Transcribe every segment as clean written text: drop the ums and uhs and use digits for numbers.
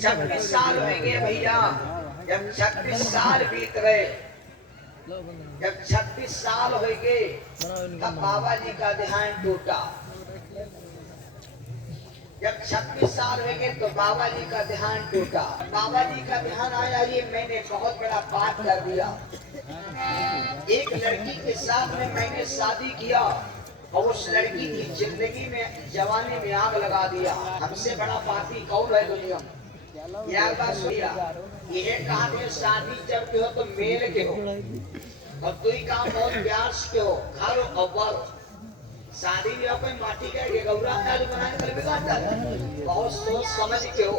26 साल हो गए भैया। जब 26 साल बीत गए, जब 26 साल हो गए तब बाबा जी का ध्यान टूटा। जब 26 साल हो गए तो बाबा जी का ध्यान टूटा। बाबा जी का ध्यान आया, ये मैंने बहुत बड़ा पाप कर दिया। एक लड़की के साथ में मैंने शादी किया और उस लड़की की जिंदगी में, जवानी में आग लगा दिया। हमसे बड़ा पापी कौन है दुनिया में? यार बात सुनिया, ये कहा थे शादी जब के हो तो मेल के हो, और तू ही काम बहुत प्यार के हो, घर अव्वल शादी भी कोई माटी का गौरा आलू बनाने के लिए बिगाड़ डाला। बहुत सोच समझ के हो,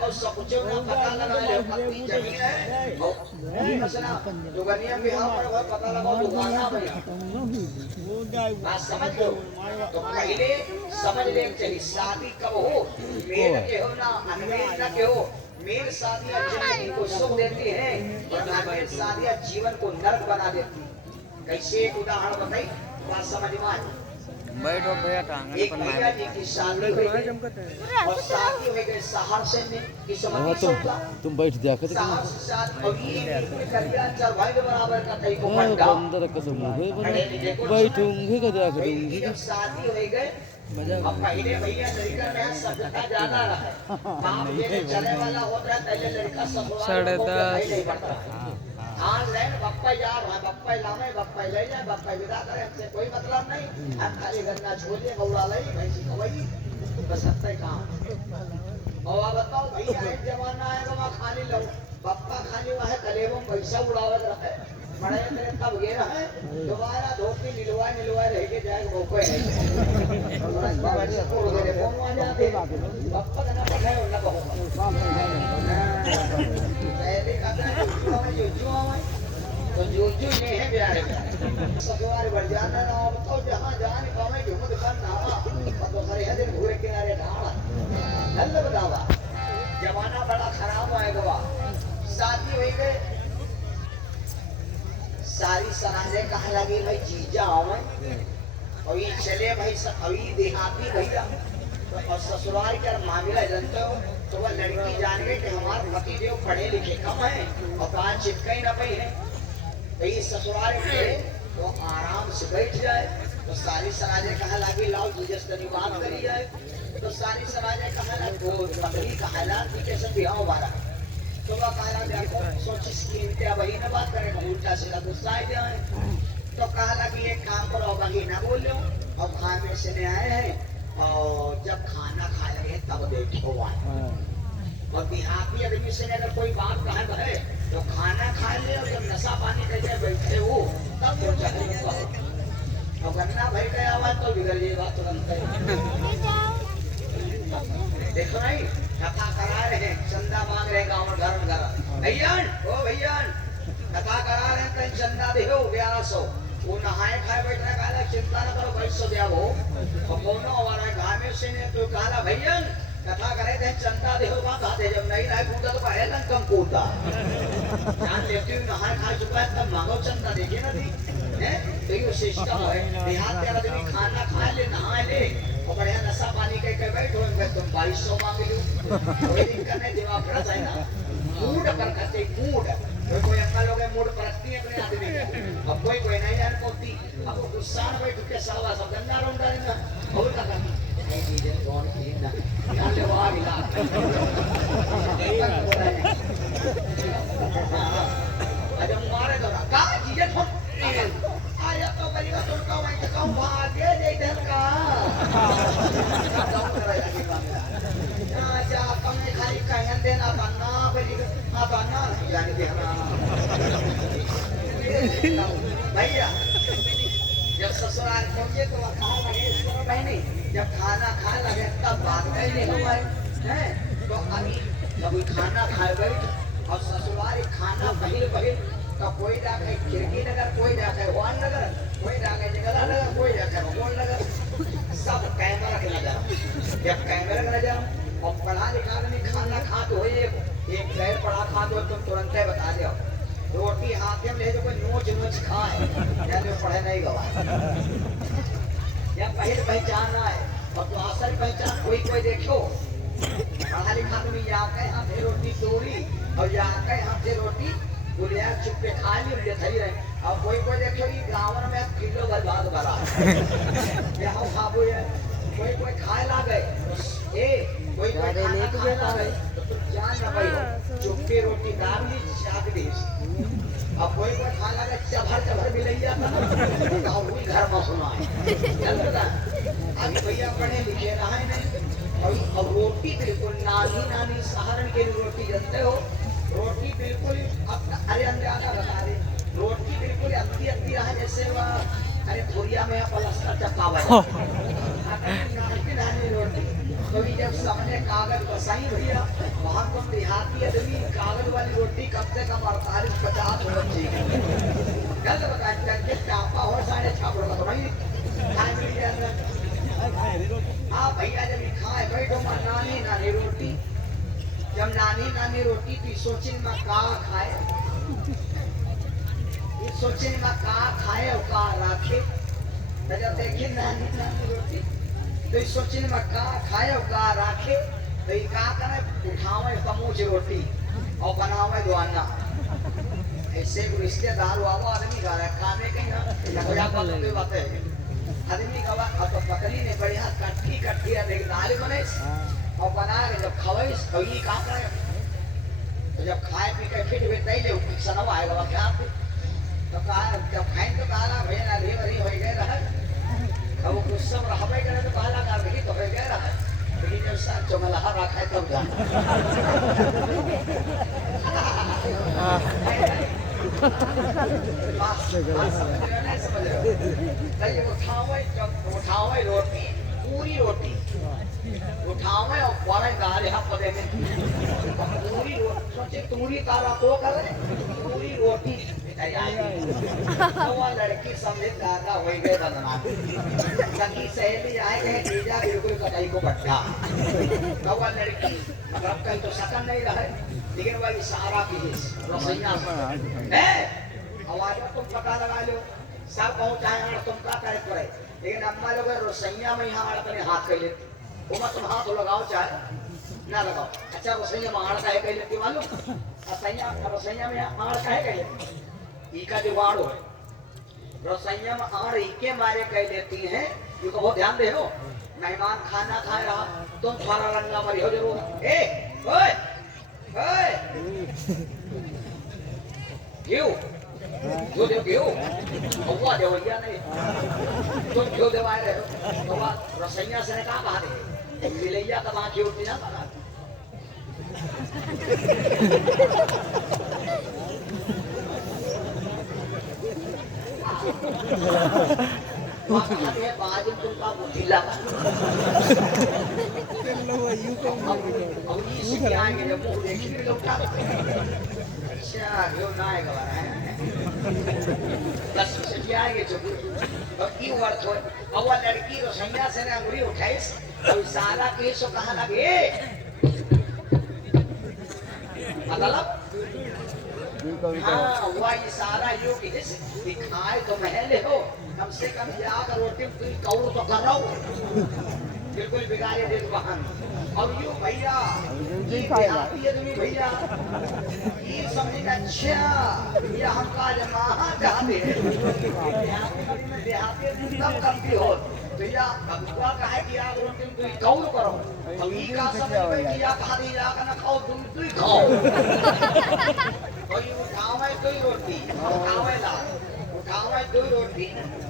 को सब कुछ ना पता लगा ले, अपनी जमीन है और मसला दुगनिया में हम पर पता लगाओ दुकाना भैया बात समझ लो। तो पहले समझ ले चाहिए शादी कब हो, मेल के हो ना अनमेल ना के हो। मेल शादियां जिंदगी को सुख देती हैं और अनमेल शादियां जीवन को नरक बना देती हैं। कैसे एक उदाहरण बताइए, बात समझ में आए? बैठो भैया टांगन एक भैया जी की शादी हुई और शादी हुई गई शहर से में कि समझ तुम बैठ जा कर शहर से साथ और ये करिया चल भाई के बराबर का कहीं को पंडा अंदर कसम है बैठूंगी का जा करूंगी। जब शादी हुई गई अब पहले भैया लड़का में सभ्यता ज्यादा रहा, बाप ये चले वाला होता है, पहले लड़का ससुराल को नहीं पड़ता। हाँ लेन बप्पा यार वहाँ बप्पा लावे बप्पा ले जाए बप्पा विदा करे, हमसे कोई मतलब नहीं। हम खाली गन्ना छोड़िए गौरा लाई भैंसी खवाई बस हत्ते काम। और बताओ भैया एक जमाना आएगा वहाँ खाली लो बप्पा खाली वहाँ कलेबों पैसा उड़ावत रहे बड़े मेरे तब गे रहे दोबारा धोती नीलवाए रह के जाए वो कोई नहीं बप्पा का ना पठाए उन्ना तो जो ने है प्यारे ससुराल बढ़ जाना ना अब तो जहां जाने पावे घूम दुकान ना तो खरे है दिन घूरे किनारे ढाला नल बतावा जमाना बड़ा खराब आएगा। शादी हुई गए सारी समाजे कहा लगी भाई जीजा आवे और ये चले भाई अभी देहाती भैया तो और ससुराल का मामला जानते हो तो वह लड़की जान गई कि हमारे पति देव पढ़े लिखे कम है और कहा चिपका ही ना पाई है तो ये ससुराल के तो आराम से बैठ जाए। तो सारी समाजे कहा लगी लाओ जीजस बात करी जाए। तो सारी समाजे कहा लगी पकड़ी का हालात कैसे बिहाव हमारा तो वह कहा देखो सोचिस की क्या वही ना बात करेगा उल्टा सीधा गुस्सा आ जाए। तो कहा लगी एक काम करो वही ना बोल लो अब खाने से नहीं आए हैं और जब खाना खा लगे तब देखो और देहाती आदमी से अगर कोई बात कहा है तो खाना खा ले और जब नशा पानी करके बैठे हो तब वो चलेगा तो गन्ना भर गया हुआ तो बिगड़ जाएगा तुरंत। देखो नहीं कथा करा रहे हैं चंदा मांग रहे गाँव घर भैया ओ भैया कथा करा रहे हैं कहीं चंदा दे 1100 वो नहाए खाए बैठने का चिंता न करो 2200 दिया वो और कोनो हमारा गाँव से ने तो कहा भैया कथा करे थे चंदा दे खाते जब नहीं रहे कूदा तो पहले कम कूदा जान लेती हूँ नहाए खाए चुका है तब मांगो चंदा देखे ना दी तो ये सिस्टम है देहात के आदमी खाना खा ले नहा ले और बढ़िया नशा पानी के बैठो तुम 2200 मांग लो कोई दिक्कत नहीं दिमाग फ्रेश है ना मूड पर करते मूड कोई अक्ल लोग मूड परखती है अपने आदमी को अब कोई नहीं जान पोती अब गुस्सा में बैठ के साला सब गंदा रोंडा ना और का नहीं दीजिए कौन की ना यार ले वाह मिला अरे मारे तो का चीजें ठोक आया तो करीबा तो का वहीं तक हम भागे जाते हैं का जा कमने खाली कहीं देना बनना बना जाने दे भैया जब ससुराल पहुंचे तो कहा लगे बहनी जब खाना खा लगे तब बात नहीं हमारे हैं तो अभी कभी खाना खाए बैठ और ससुराल खाना पहले तो कोई जाके खिड़की नगर कोई जाके वान नगर कोई जाके जगह नगर कोई जाके भगवान नगर सब कैमरा के नजर जब कैमरा के नजर और पढ़ा लिखा नहीं खाना खा तो एक गैर पढ़ा खा तो तुम तुरंत बता दो रोटी हाथ में ले जो कोई नोच खाए या जो पढ़े नहीं गवा या पहले पहचान है और तो असर पहचान कोई देखो पढ़ा लिखा आदमी जाके यहाँ से रोटी तोड़ी और जाके यहाँ से रोटी बुलिया चुप के खा ली मुझे सही रहे। अब कोई देखो ये गाँव में किलो भर भाग भरा यहाँ खाबो है कोई खाए ला गए ए कोई खाना खाए ला गए तो तुम जान ना भाई चुप के रोटी दाल ली चाक दी। अब कोई खा ला गए चभर भी ले जाता गाँव भी घर में सुना है चल पता अभी भैया पढ़े लिखे रहा है नहीं। और रोटी बिल्कुल नानी सहारण के रोटी जानते हो रोटी बिल्कुल अरे अंदाजा बता रहे रोटी बिल्कुल अति रहा जैसे वह अरे थोड़िया में पलस्तर चपावा नानी रोटी तो जब सामने कागज बसाई भैया वहाँ तो देहाती आदमी कागज वाली रोटी कम से कम 48-50 होनी चाहिए। गलत बता चापा हो 6.5 रुपये तो भाई खाए मिल जाता। हाँ भैया जब खाए बैठो नानी रोटी जब नानी रोटी तो सोचिन में का खाए सोचिन में का खाए और का रखे जब देखे नानी रोटी तो सोचिन में का खाए और का रखे तो ये का करे उठावे समूच रोटी और बनावे दुआना ऐसे रिश्तेदार वावा आदमी का खाने के ना या कोई बात है आदमी का अब तो पकड़ी ने बढ़िया कट्ठी दाल बने और बना के जब खवाई तो ये काम करे तो जब खाए पी के फिट हुए तैले सनवा आएगा क्या तो कहा जब खाए तो कहा भैया ना लेवरी हो गए रहा अब वो कुछ सब रहबे करे तो कहा कर देखी तो हो गए रहा लेकिन जब साथ चमला रखा है तब जा उठावे रोटी पूरी रोटी उठावे और पड़े दाल यहाँ पड़े में पूरी सोचे पूरी तारा को करे पूरी रोटी तो वह लड़की समझे दादा हो गए बदनाम सखी सहेली आए गए जीजा बिल्कुल कटाई को पट्टा तो वह लड़की मतलब कहीं तो सकन नहीं रहे लेकिन वह इशारा की रसोईया आवाज में तुम पता लगा लो सब पहुंचाए और तुम क्या करे पड़े लेकिन अम्मा लोग रसोईया में यहाँ अपने हाथ कर लेते वो मत तुम हाथ लगाओ चाहे ना लगाओ। अच्छा रसोईया में आड़ काहे कर लेती मालूम रसोईया में आड़ काहे कर लेती इका जुगाड़ है रसोईया में आड़ इके मारे कह लेती हैं ये को बहुत ध्यान दे हो मेहमान खाना खा रहा तुम थोड़ा रंगा मरी हो जरूर ए ओए ओए क्यों जो दे क्यों हुआ दे भैया नहीं तुम क्यों दे रहे हो तो रसोईया से ने कहा दे मिलैया का वहां क्यों ना बना बाजू तुमका बुझिला अब ये क्या है जब वो देखने लोग क्या अच्छा यो ना है गवारा है बस से आएंगे जो अब की वर्त हो अब वो लड़की रसोईया से ने अंगुली उठाई और सारा केस कहां लगे मतलब हाँ हुआ ये सारा योग जैसे दिखाए तो महले हो कम से कम याद रोटी कौर तो कर रहा हूँ बिल्कुल बिगाड़े दे बहन और यू भैया भैया ये समझ अच्छा ये हमका जमा चाहते देहाती तब कमती हो भैया अगुआ कहे कि आप रोटी तुम कौर करो अब ये का समझ में कि आप खाली जाकर ना खाओ तुम ही खाओ कोई उठावे तो रोटी उठावे तो रोटी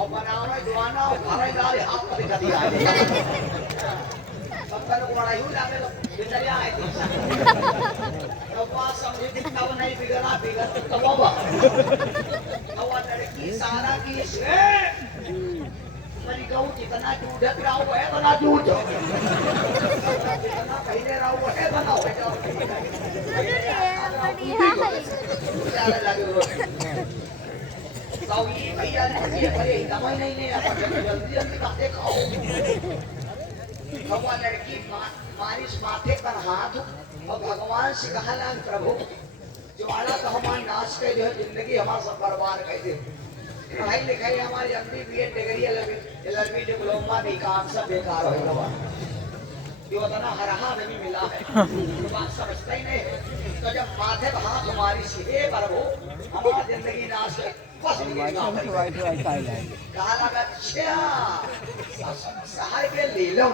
और बनावे दुआना और खावे दाल हाथ पर दिखा दिया सब पर बड़ाई हो जावे तो चले आए तो बात समझे दिखता वो नहीं बिगड़ा तो बाबा और लड़की सारा की मरी गऊ जितना दूध राव है बना दूध जितना पहले राव है बनाओ तो ये भैया ने अरे दवाई नहीं ले जल्दी खाते खाओ भगवान लड़की मारिश माथे पर हाथ और भगवान से कहा प्रभु ज्वाला तो हमारा नाश कर दे जिंदगी हमारा सब बर्बाद कर दे पढ़ाई लिखाई हमारी अपनी बीएड डिग्री एलएलबी डिप्लोमा भी काम सब बेकार हो गया जो इतना हरहा आदमी मिला है तो बात समझता ही नहीं है। तो जब माथे पर हाथ हमारी सीधे पर हो हमारा जिंदगी नाश है बस कहा लगा अच्छा शहर के ले लो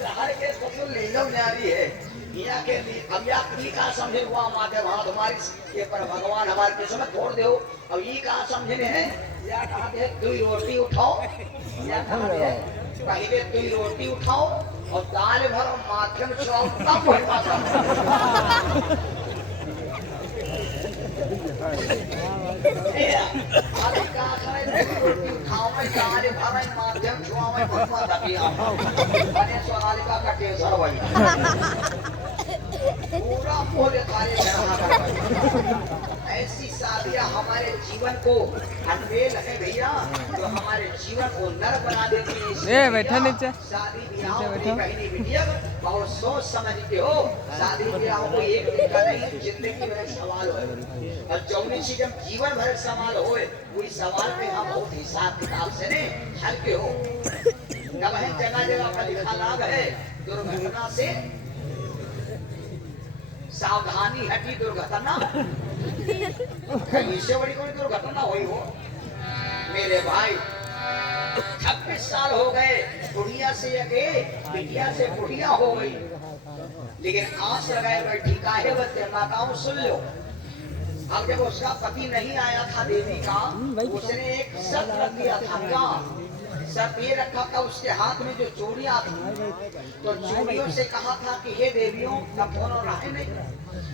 शहर के ससुर ले लो न्यारी है यहाँ के अब या की का समझे हुआ माथे वहां तुम्हारी ये पर भगवान हमारे किस्मत छोड़ दो। अब ये कहा समझने हैं या कहा दे दो रोटी उठाओ या कहा दे पहले दो रोटी उठाओ और दाल भरो माथे में चढ़ाओ तब वही माता अरे कहा करे रोटी उठाओ मैं दाल भरो माथे में चढ़ाओ मैं वही माता पिया अरे सोनालिका का टेंशन वही पूरा बोले थारे ऐसी शादियां हमारे जीवन को अनवेल है भैया जो हमारे जीवन को नर बना देती है। बैठा नीचे शादी ब्याह की बहनी बिटिया बहुत सोच समझते हो शादी ब्याह को एक दिन का नहीं जिंदगी भर सवाल हो और जौनी चीज हम जीवन भर सवाल हो वही सवाल पे हम बहुत हिसाब किताब से ने हल्के हो। जगह जगह पर लिखा लाभ है दुर्घटना से सावधानी हटी दुर्घटना इससे बड़ी कोई दुर्घटना हुई हो। मेरे भाई 26 साल हो गए बुढ़िया से अगे बिटिया से बुढ़िया हो गई लेकिन आस लगाए बैठी काहे बच्चे माताओं सुन लो। अब जब उसका पति नहीं आया था देवी का उसने एक शर्त रख दिया था क्या शर्त ये रखा था उसके हाथ में जो चूड़ियां थी तो चूड़ियों से कहा था कि हे देवियों का फोन और रहे नहीं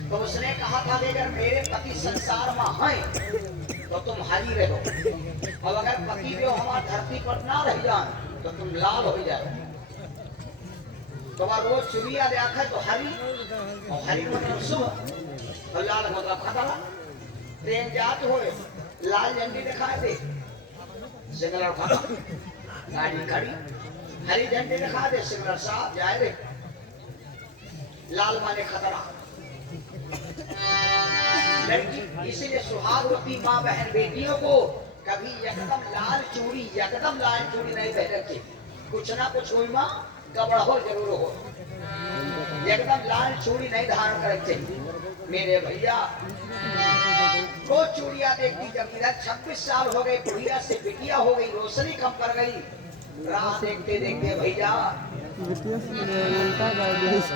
तो उसने कहा था कि अगर मेरे पति संसार में हैं तो तुम हरी रहो और अगर पति जो हमारी धरती पर ना रह जाए तो तुम लाल हो जाए। तो वह रोज चूड़ियां देखा तो हरी और हरी मतलब शुभ और लाल मतलब खतरा। ट्रेन जात हो लाल झंडी दिखाए थे सिग्नल खड़ा गाड़ी खड़ी हरी झंडी दिखा दे सिग्नल साफ जाए रे लाल माने खतरा। लड़की इसीलिए सुहागवती माँ बहन बेटियों को कभी एकदम लाल चूड़ी नहीं पहन रखी कुछ ना कुछ हुई माँ गड़बड़ हो जरूर हो एकदम लाल चूड़ी नहीं धारण कर रखी। मेरे भैया वो चूड़िया देखती जब इधर 26 साल हो गए बुढ़िया से बिटिया हो गई रोशनी कम कर गई राह देखते देखते भैया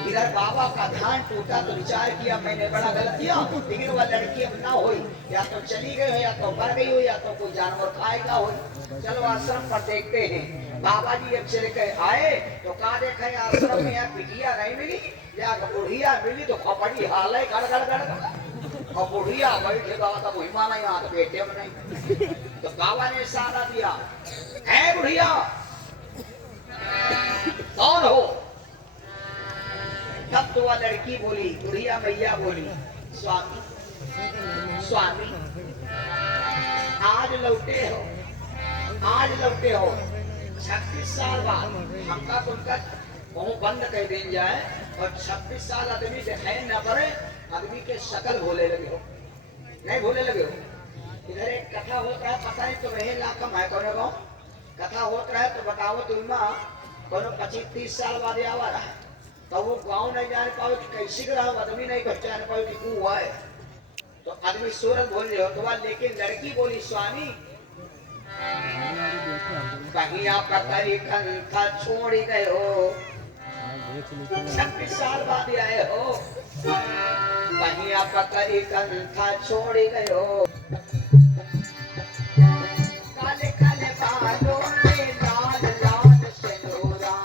इधर बाबा का ध्यान टूटा तो विचार किया मैंने बड़ा गलत किया लेकिन वह लड़की अब ना हुई या तो चली गई हो या तो मर गई हो या तो कोई जानवर खाएगा हो। चलो आश्रम पर देखते हैं बाबा जी अब चले के आए तो कहा देखे आश्रम में यार बिटिया नहीं मिली या बुढ़िया मिली तो खपड़ी हाल है गड़ गड़ गड़ और बुढ़िया बैठेगा तो महिमा नहीं आता बेटे में नहीं तो बाबा ने इशारा दिया है बुढ़िया कौन हो। तब तो वह लड़की बोली बुढ़िया मैया बोली स्वामी स्वामी आज लौटे हो 36 साल बाद हमका तुमका मुंह बंद कर दे जाए और 26 साल आदमी दिखाई न पड़े आदमी के शकल भूले लगे हो नहीं भूले लगे हो। इधर एक कथा होता है पता नहीं तो वही इलाका में कौन गाँव कथा होता है तो बताओ तुम कौन 25-30 साल बाद आवा रहा है तो वो गाँव नहीं जान पाओ कि कैसी ग्रह आदमी नहीं पहचान पाओ कि तू हुआ है तो आदमी सूरत भूल जाओ तो लेकिन लड़की बोली स्वामी कहीं आपका तरीकन था छोड़ ही गए हो 26 साल बाद आए हो कहीं आपका तरीकन था छोड़ ही गए हो। काले काले बालों में लाल लाल सिंदूरा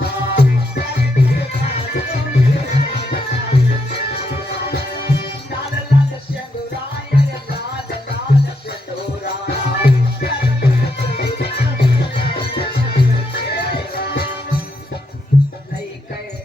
लाल लाल सिंदूरा लाल लाल सिंदूरा नहीं कहे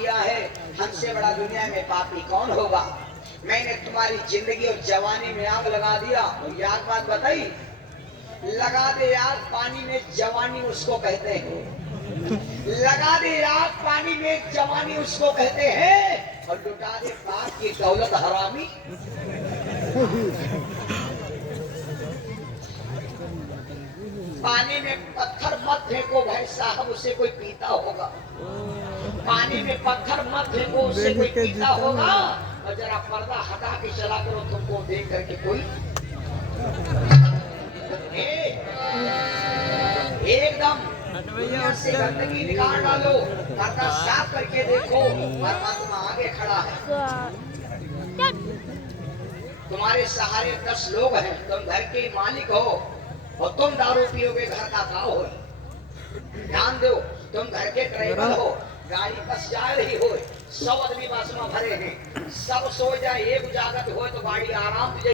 किया है, हमसे बड़ा दुनिया में पापी कौन होगा। मैंने तुम्हारी जिंदगी और जवानी में आग लगा दिया। और याद बात बताई, लगा दे आग पानी में जवानी उसको कहते हैं। लगा दे आग पानी में जवानी उसको कहते हैं। और लुटा दे बाप की दौलत हरामी। पानी में पत्थर मत फेंको भाई साहब, उसे कोई पीता होगा। पानी में पत्थर मत फेंको, उससे कोई पीता होगा। और जरा पर्दा हटा के चला करो, तुमको देख करके कोई एकदम दुनिया से गंदगी निकाल डालो, पर्दा साफ करके देखो, परमात्मा आगे खड़ा है। तुम्हारे सहारे 10 लोग हैं, तुम घर के मालिक हो और तुम दारू पियोगे, घर का खाओ हो। ध्यान दो, तुम घर के ड्राइवर हो, गाड़ी बस जा रही हो, 100 आदमी बस में भरे हैं, सब सो जाए, एक उजागत हो तो गाड़ी आराम से